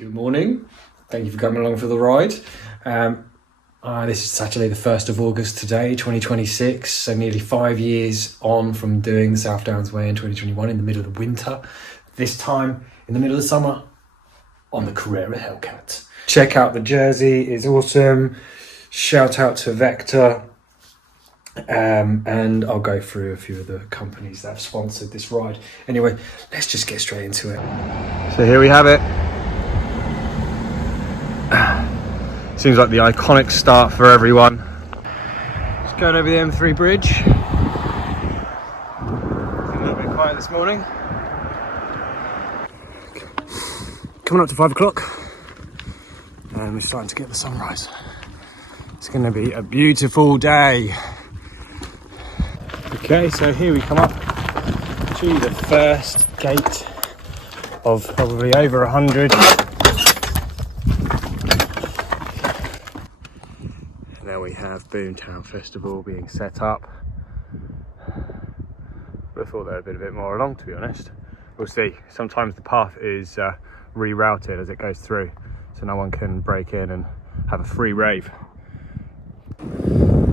Good morning. Thank you for coming along for the ride. This is Saturday the 1st of August today, 2026. So nearly 5 years on from doing the South Downs Way in 2021 in the middle of the winter. This time in the middle of the summer on the Carrera Hellcat. Check out the jersey, it's awesome. Shout out to Vector. And I'll go through a few of the companies that have sponsored this ride. Anyway, let's just get straight into it. So here we have it. Seems like the iconic start for everyone. Just going over the M3 bridge. A little bit quiet this morning. Coming up to 5 o'clock. And we're starting to get the sunrise. It's going to be a beautiful day. Okay, so here we come up to the first gate of probably over 100. And there we have Boomtown Festival being set up. I thought they would have been a bit more along, to be honest. We'll see. Sometimes the path is rerouted as it goes through, so no one can break in and have a free rave.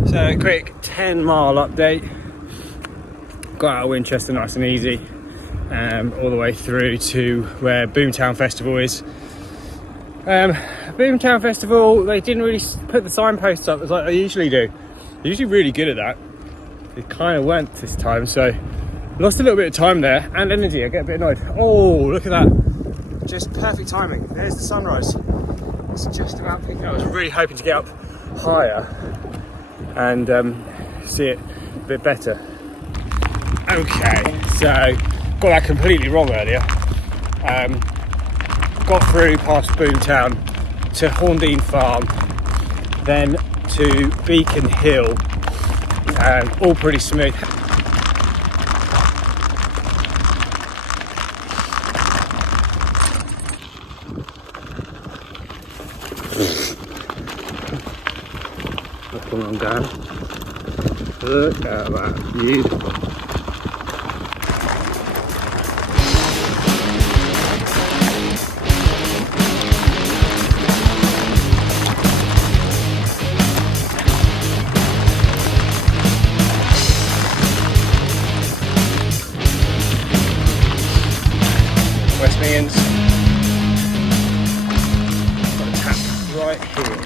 So a quick 10-mile update. Got out of Winchester nice and easy, all the way through to where Boomtown Festival is. Boomtown Festival, they didn't really put the signposts up as like they usually do. They're usually really good at that. They kind of weren't this time, so lost a little bit of time there and energy. I get a bit annoyed. Oh, look at that. Just perfect timing. There's the sunrise. It's just about picking up. I was really hoping to get up higher and see it a bit better. Okay, so got that completely wrong earlier. Got through past Boomtown to Horndean Farm, then to Beacon Hill, all pretty smooth. Come on down. Look at that, beautiful. Got a tap right here,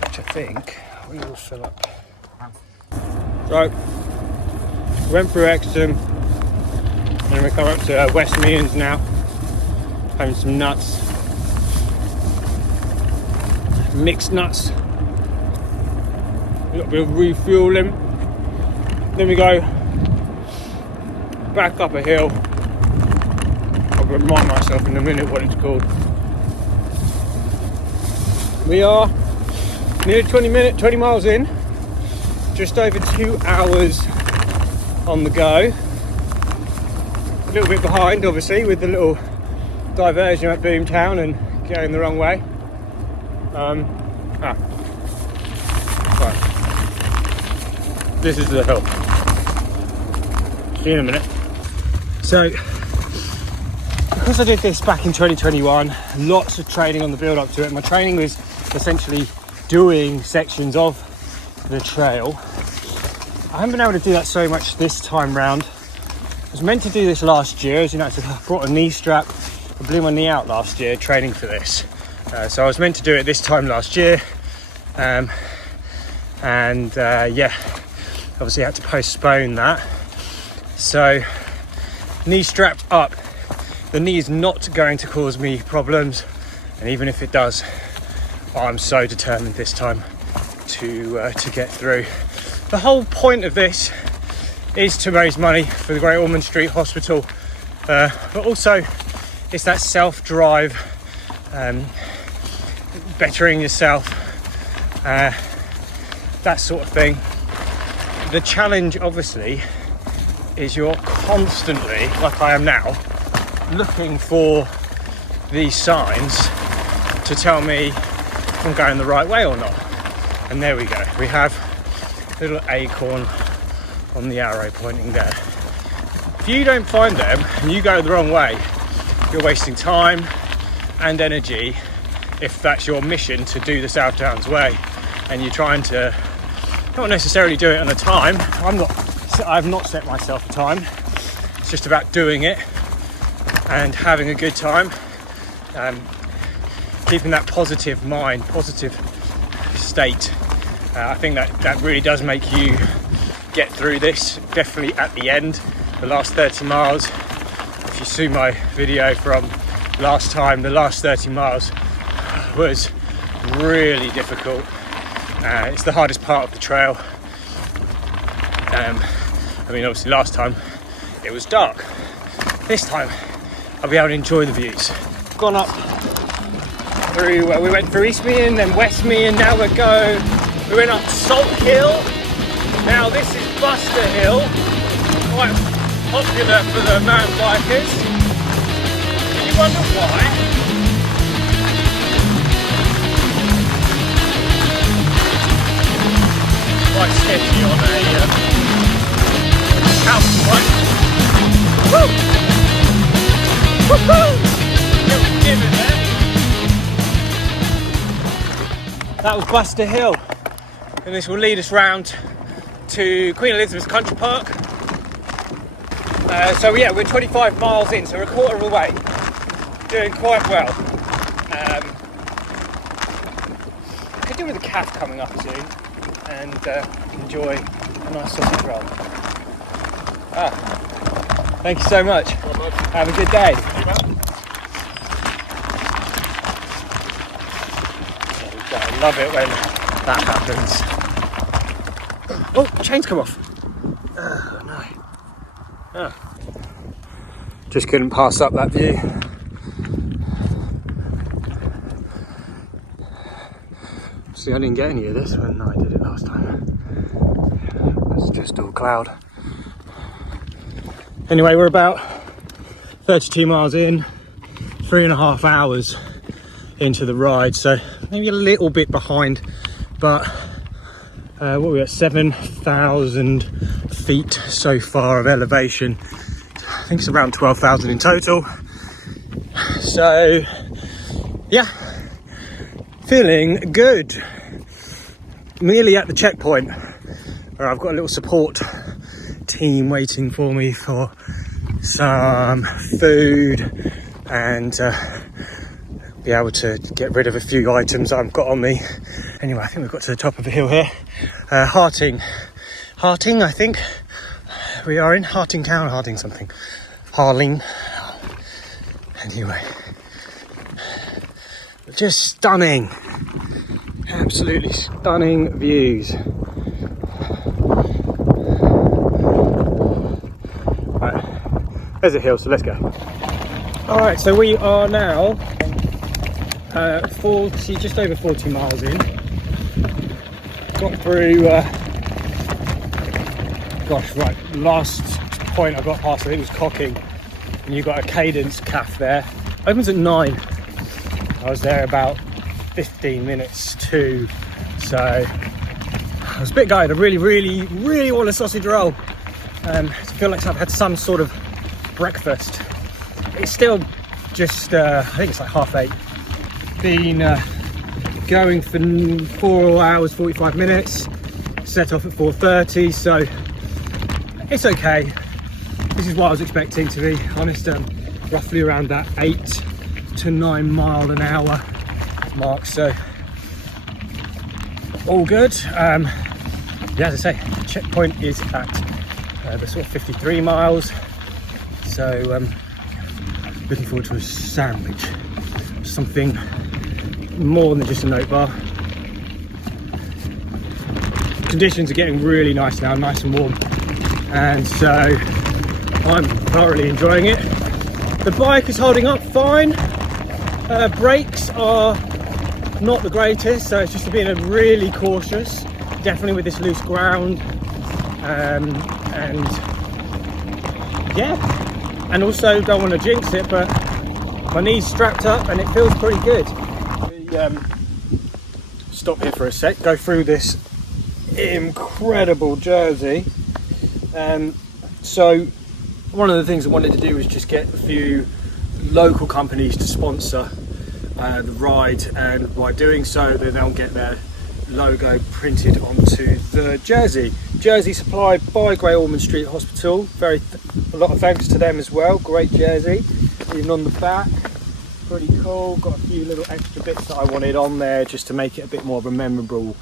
which I think we will fill up. So, went through Exton, and we come up to West Means now, having some nuts, mixed nuts. A little bit of refueling. Then we go back up a hill. I'll remind myself in a minute what it's called. We are nearly 20 miles in, just over 2 hours on the go. A little bit behind, obviously, with the little diversion at Boomtown and going the wrong way. Right. This is the hill. See you in a minute. So, because I did this back in 2021, lots of training on the build up to it. My training was essentially doing sections of the trail. I haven't been able to do that so much this time round. I was meant to do this last year, as you know, I brought a knee strap. I blew my knee out last year training for this. So I was meant to do it this time last year. Yeah, obviously I had to postpone that. So, knee strapped up. The knee is not going to cause me problems, and even if it does, I'm so determined this time to get through. The whole point of this is to raise money for the Great Ormond Street Hospital, but also it's that self-drive, bettering yourself, that sort of thing. The challenge, obviously, is you're constantly, like I am now, looking for these signs to tell me if I'm going the right way or not. And there we go. We have a little acorn on the arrow pointing there. If you don't find them and you go the wrong way, you're wasting time and energy if that's your mission to do the South Downs Way, and you're trying to not necessarily do it on a time. I've not set myself a time. It's just about doing it and having a good time, keeping that positive mind, positive state. I think that really does make you get through this, definitely at the end, the last 30 miles. If you see my video from last time, the last 30 miles was really difficult. It's the hardest part of the trail. I mean, obviously last time it was dark. This time I'll be able to enjoy the views. Gone up through, we went through Eastbourne, then Westmead, now we went up Salt Hill. Now this is Buster Hill, quite popular for the mountain bikers. And you wonder why? Quite sketchy on a house one. Woo! Woohoo! Little give it there. That was Buster Hill, and this will lead us round to Queen Elizabeth's Country Park. So yeah, we're 25 miles in, so we're a quarter of the way. Doing quite well. Could do with a calf coming up soon and enjoy a nice sausage roll. Thank you so much. Have a good day. I love it when that happens. Oh, chains come off. Oh no. Oh. Just couldn't pass up that view. See, I didn't get any of this when I did it last time. It's just all cloud. Anyway, we're about 32 miles in, 3.5 hours into the ride, so maybe a little bit behind, but what are we at, 7,000 feet so far of elevation. I think it's around 12,000 in total. So yeah, feeling good. Nearly at the checkpoint where I've got a little support team waiting for me for some food and be able to get rid of a few items I've got on me. Anyway, I think we've got to the top of the hill here. Harting, I think we are in Harting Town, Harting something, Harling. Anyway, just stunning, absolutely stunning views. Right, there's a hill, so let's go. All right, so we are now 40, just over 40 miles in. Got through, last point I got past, I think it was Cocking, and you got a Cadence calf there. Opens at 9. I was there about 15 minutes to, so I was a bit gutted. I really want a sausage roll. I feel like I've had some sort of breakfast. It's still just, I think it's like 8:30. Been going for 4 hours 45 minutes, set off at 4:30, so it's okay. This is what I was expecting, to be honest. Roughly around that 8 to 9 mile an hour mark, so all good. Yeah, as I say, checkpoint is at the sort of 53 miles, so looking forward to a sandwich, something more than just a note bar. Conditions are getting really nice now, nice and warm, and so I'm thoroughly enjoying it. The bike is holding up fine. Brakes are not the greatest, so it's just being really cautious, definitely with this loose ground, and yeah, and also don't want to jinx it, but my knee's strapped up and it feels pretty good. Stop here for a sec, go through this incredible jersey. So one of the things I wanted to do was just get a few local companies to sponsor the ride, and by doing so then they'll get their logo printed onto the jersey. Jersey supplied by Great Ormond Street Hospital. A lot of thanks to them as well. Great jersey, even on the back. Pretty cool. Got a few little extra bits that I wanted on there just to make it a bit more of a memorable,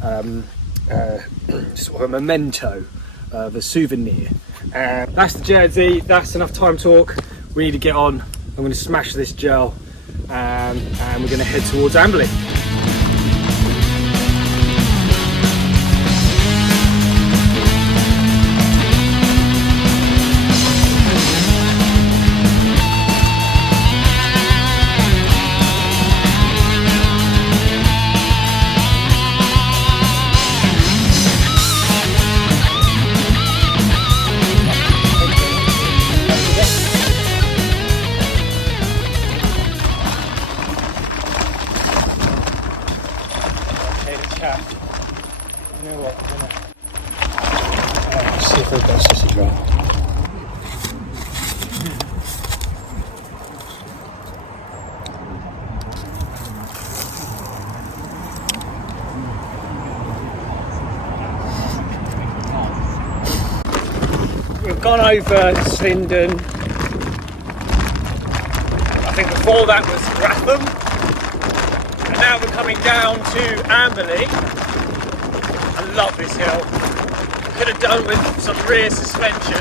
sort of a memento, of a souvenir. That's the jersey. That's enough time talk. We need to get on. I'm going to smash this gel, and we're going to head towards Amberley. You know what, I'm gonna see if they've got a sausage roll. We've gone over Swindon. I think before that was Gratham. And now we're coming down to Amberley. I love this hill. Could have done with some rear suspension.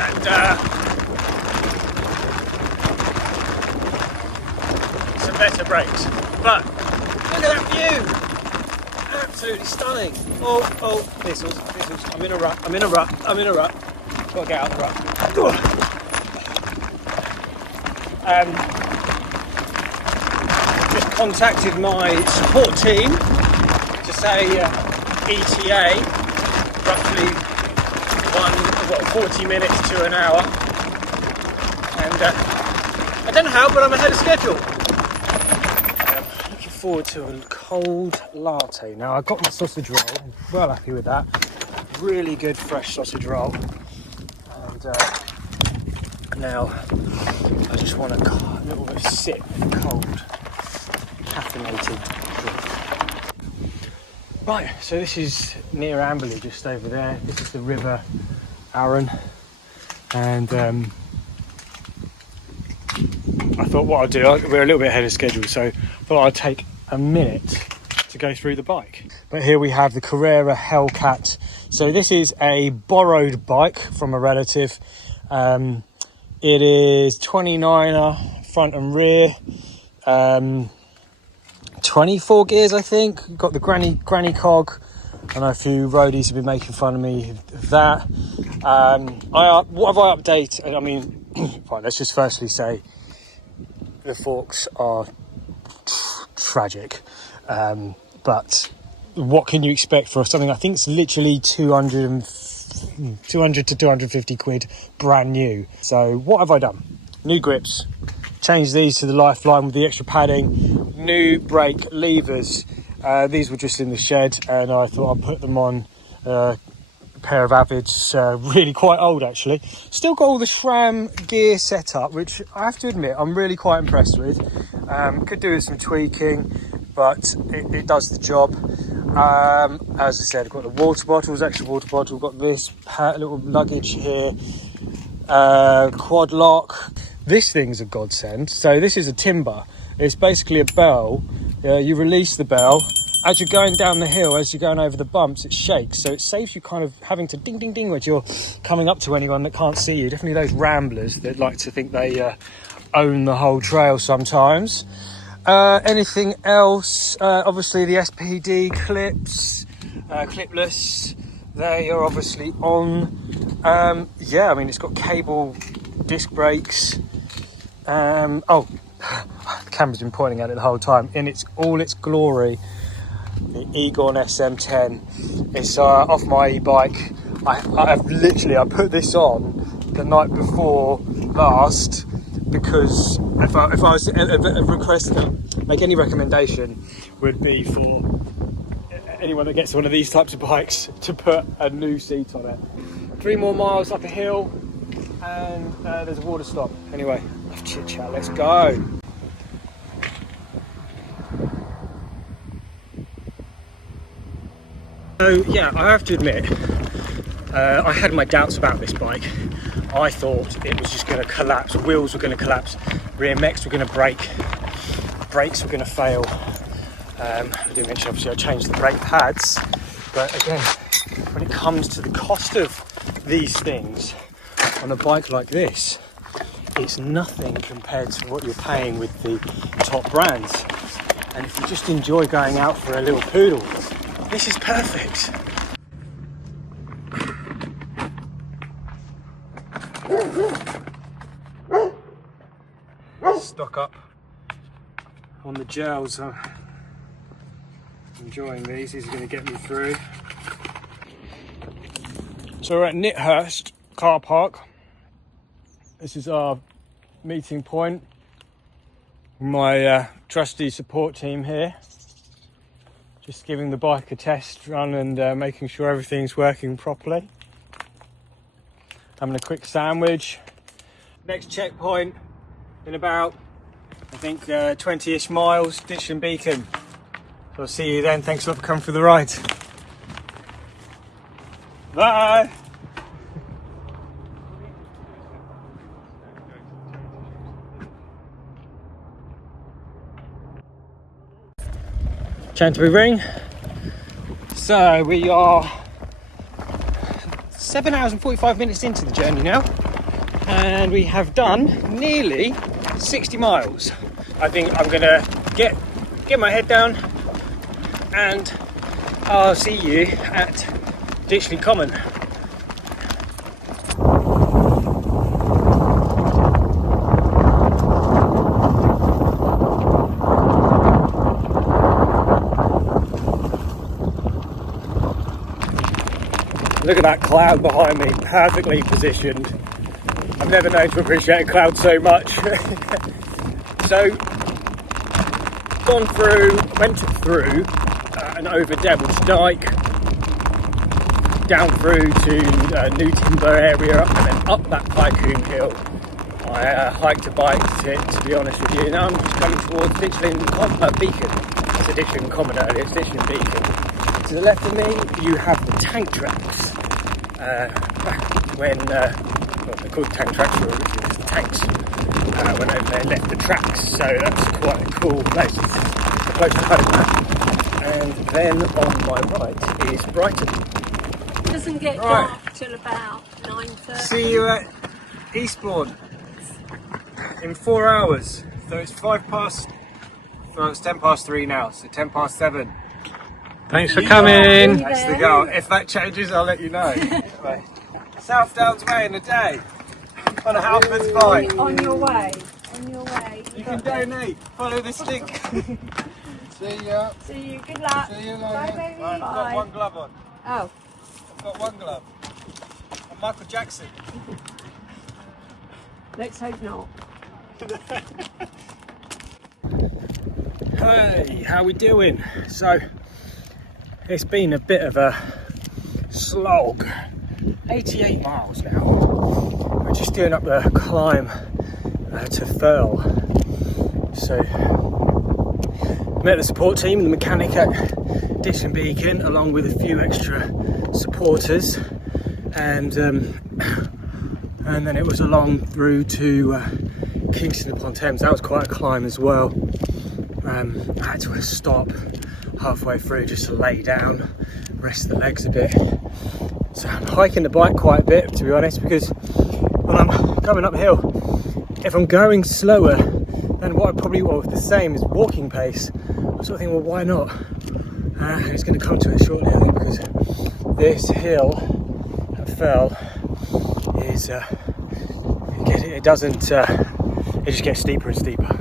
And some better brakes. But look at that view! Absolutely stunning. Oh, thistles. I'm in a rut. Gotta get out of the rut. Just contacted my support team to say ETA, roughly 40 minutes to an hour. And I don't know how, but I'm ahead of schedule. Looking forward to a cold latte. Now, I got my sausage roll. I'm well happy with that. Really good fresh sausage roll. And now I just want a little bit of sip cold caffeinated drink. Right, so this is near Amberley, just over there. This is the River Arun, and I thought what I'll do, we're a little bit ahead of schedule, so I thought I'd take a minute to go through the bike. But here we have the Carrera Hellcat. So this is a borrowed bike from a relative. It is 29er front and rear, 24 gears I think. Got the granny cog. I know a few roadies have been making fun of me of that. What have I updated? I mean, right, let's just firstly say the forks are tragic. But what can you expect for something I think it's literally 200 to 250 quid brand new. So what have I done? New grips, changed these to the Lifeline with the extra padding, new brake levers. These were just in the shed and I thought I'd put them on a pair of Avids, really quite old actually. Still got all the SRAM gear set up, which I have to admit I'm really quite impressed with. Could do with some tweaking, but it does the job. As I said, I've got the water bottles, extra water bottle, got this little luggage here, quad lock. This thing's a godsend. So this is a timber. It's basically a bell. You release the bell. As you're going down the hill, as you're going over the bumps, it shakes. So it saves you kind of having to ding, ding, ding when you're coming up to anyone that can't see you. Definitely those ramblers that like to think they own the whole trail sometimes. Anything else? Obviously the SPD clips, clipless. They are obviously on. Yeah, I mean, it's got cable disc brakes. The camera's been pointing at it the whole time. In all its glory, the Egon SM10. It's off my e-bike. I put this on the night before last because if I was to make any recommendation, would be for anyone that gets one of these types of bikes to put a new seat on it. 3 more miles up a hill and there's a water stop. Anyway, chit chat, let's go. So yeah, I have to admit, I had my doubts about this bike. I thought it was just going to collapse, wheels were going to collapse, rear mechs were going to break, brakes were going to fail. I didn't mention obviously I changed the brake pads, but again, when it comes to the cost of these things on a bike like this, it's nothing compared to what you're paying with the top brands. And if you just enjoy going out for a little poodle, this is perfect. Stock up on the gels. I'm enjoying these. These are going to get me through. So we're at Nithurst car park. This is our meeting point. My trusty support team here. Just giving the bike a test run and making sure everything's working properly. Having a quick sandwich. Next checkpoint in about, I think, 20-ish miles, Ditchling Beacon. So I'll see you then. Thanks a lot for coming for the ride. Bye! Canterbury Ring. So we are 7 hours and 45 minutes into the journey now, and we have done nearly 60 miles. I think I'm gonna get my head down, and I'll see you at Ditchling Common. Look at that cloud behind me, perfectly positioned. I've never known to appreciate a cloud so much. So, went through and over Devil's Dyke, down through to New Timber area, and then up that Tycoon Hill. I hiked a bike to be honest with you. Now I'm just coming towards Ditchling Beacon. It's a Ditchling Common earlier, it's Ditchling Beacon. To the left of me, you have the tank tracks. Back when, well, they're called tank tracks, or originally it's the tanks, went over there and left the tracks, so that's quite a cool place. It's close to home. And then on my right is Brighton. It doesn't get dark till about 9:30. See you at Eastbourne in 4 hours. So it's 10 past 3 now, so 10 past 7. Thanks for coming. That's the goal. If that changes, I'll let you know. Anyway, South Downs Way in a day on a Halfords bike. On your way. On your way. You can donate. Follow this link. See ya. See you. Good luck. See you later. Bye, baby. Right, I've got one glove on. Oh. I've got one glove. I'm Michael Jackson. Let's hope not. Hey, how we doing? So, it's been a bit of a slog. 88 miles now. We're just doing up the climb to Firle. So, met the support team and the mechanic at Ditchling Beacon, along with a few extra supporters, and then it was along through to Kingston upon Thames. That was quite a climb as well. I had to stop halfway through just to lay down, rest the legs a bit. So I'm hiking the bike quite a bit, to be honest, because when I'm going uphill, if I'm going slower than what I probably will with the same as walking pace, I'm sort of thinking, well, why not? And it's going to come to it shortly, I think, because this hill at Firle is it doesn't it just gets steeper and steeper.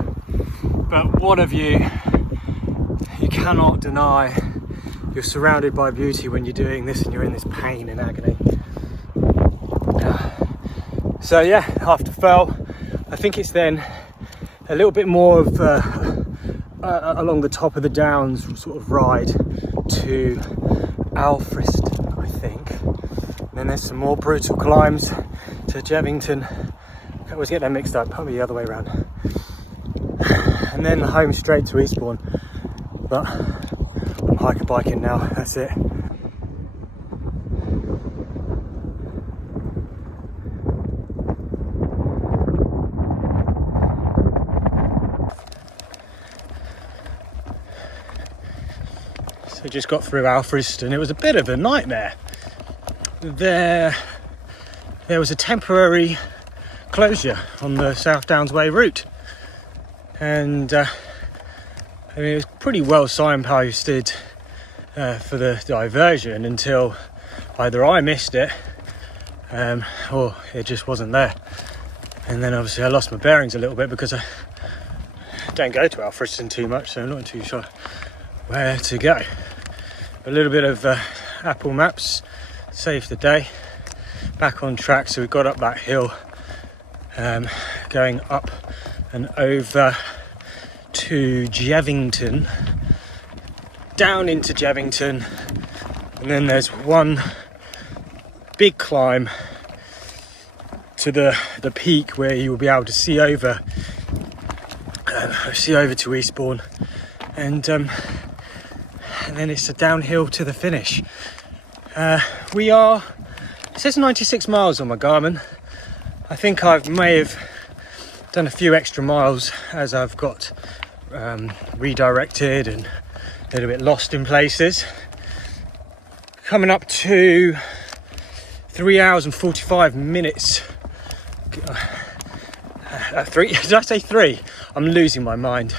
But one of you cannot deny you're surrounded by beauty when you're doing this and you're in this pain and agony. So yeah, after Firle, I think it's then a little bit more of along the top of the downs sort of ride to Alfriston, I think. And then there's some more brutal climbs to Jevington I always get them mixed up, probably the other way around. And then home straight to Eastbourne. But I'm hiking biking now, that's it. So just got through Halfords and it was a bit of a nightmare. There was a temporary closure on the South Downs Way route, and I mean, it was pretty well signposted for the diversion until either I missed it or it just wasn't there. And then obviously I lost my bearings a little bit because I don't go to Halfords too much, so I'm not too sure where to go. A little bit of Apple Maps saved the day. Back on track, so we got up that hill, going up and over to Jevington, down into Jevington, and then there's one big climb to the peak where you will be able to see over to Eastbourne, and then it's a downhill to the finish. It says 96 miles on my Garmin. I think I may have done a few extra miles as I've got redirected and a little bit lost in places. Coming up to 3 hours and 45 minutes. 3, did I say 3? I'm losing my mind.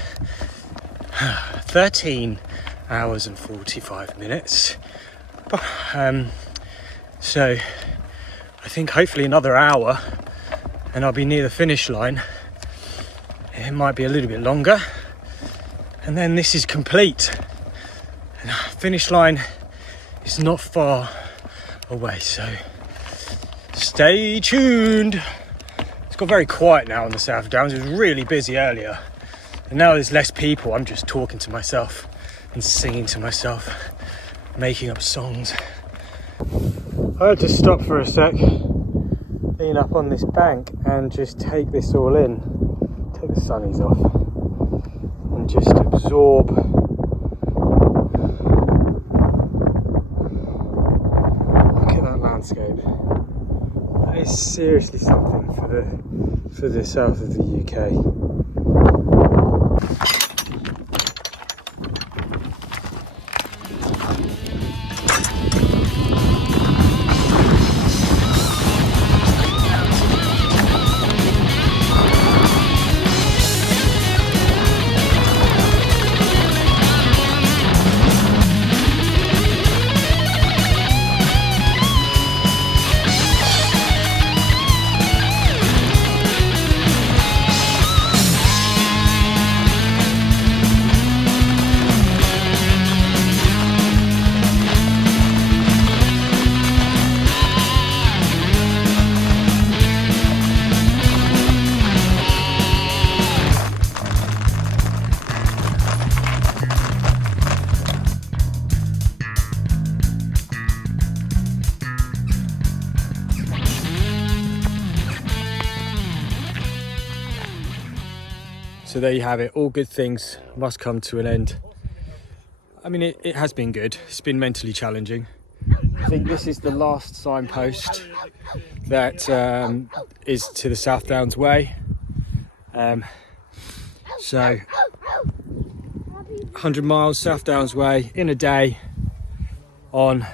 13 hours and 45 minutes. So I think hopefully another hour and I'll be near the finish line. It might be a little bit longer, and then this is complete. And finish line is not far away, so stay tuned. It's got very quiet now on the South Downs. It was really busy earlier, and now there's less people. I'm just talking to myself and singing to myself, making up songs. I had to stop for a sec, lean up on this bank and just take this all in, take the sunnies off and just absorb look at that landscape. That is seriously something for the south of the UK. So there you have it, all good things must come to an end. I mean, it has been good, it's been mentally challenging. I think this is the last signpost that is to the South Downs Way. So 100 miles South Downs Way in a day on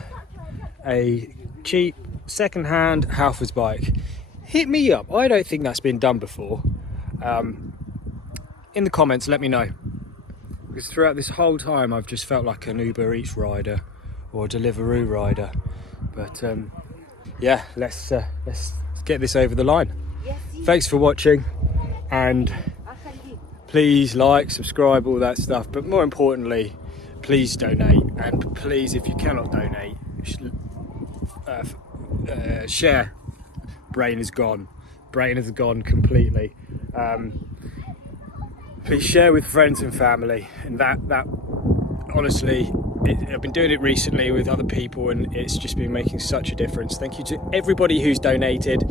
a cheap second-hand Halfords bike. Hit me up, I don't think that's been done before. In the comments, let me know, because throughout this whole time I've just felt like an Uber Eats rider or a Deliveroo rider. But yeah, let's get this over the line. Thanks for watching, and please like, subscribe, all that stuff, but more importantly, please donate, and please, if you cannot donate, share. Brain is gone completely. Please share with friends and family, and that honestly, I've been doing it recently with other people, and it's just been making such a difference. Thank you to everybody who's donated,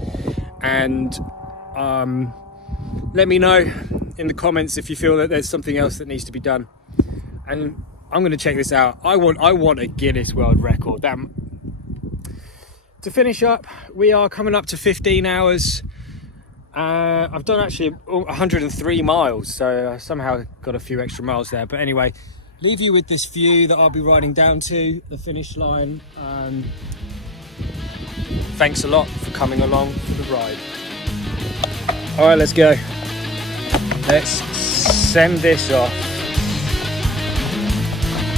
and Let me know in the comments if you feel that there's something else that needs to be done. And I'm going to check this out. I want a Guinness World Record. To finish up, we are coming up to 15 hours. I've done actually 103 miles, so I somehow got a few extra miles there. But anyway, leave you with this view that I'll be riding down to the finish line. Thanks a lot for coming along for the ride. All right, let's go. Let's send this off.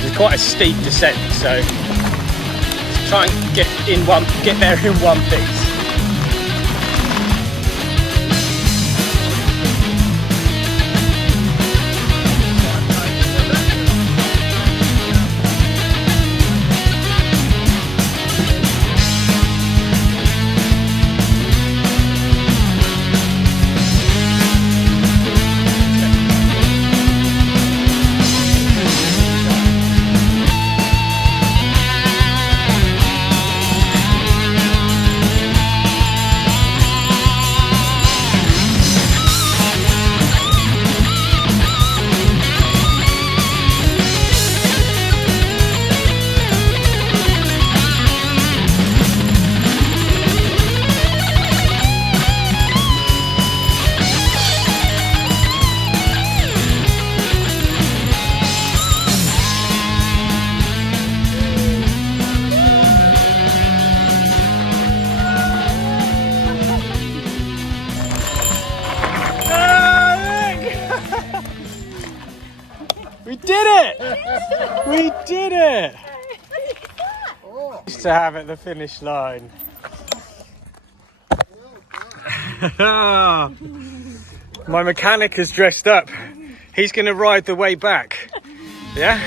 It's quite a steep descent, so let's try and get there in one piece. We did it! We did it! Used to have at the finish line. My mechanic has dressed up. He's going to ride the way back. Yeah?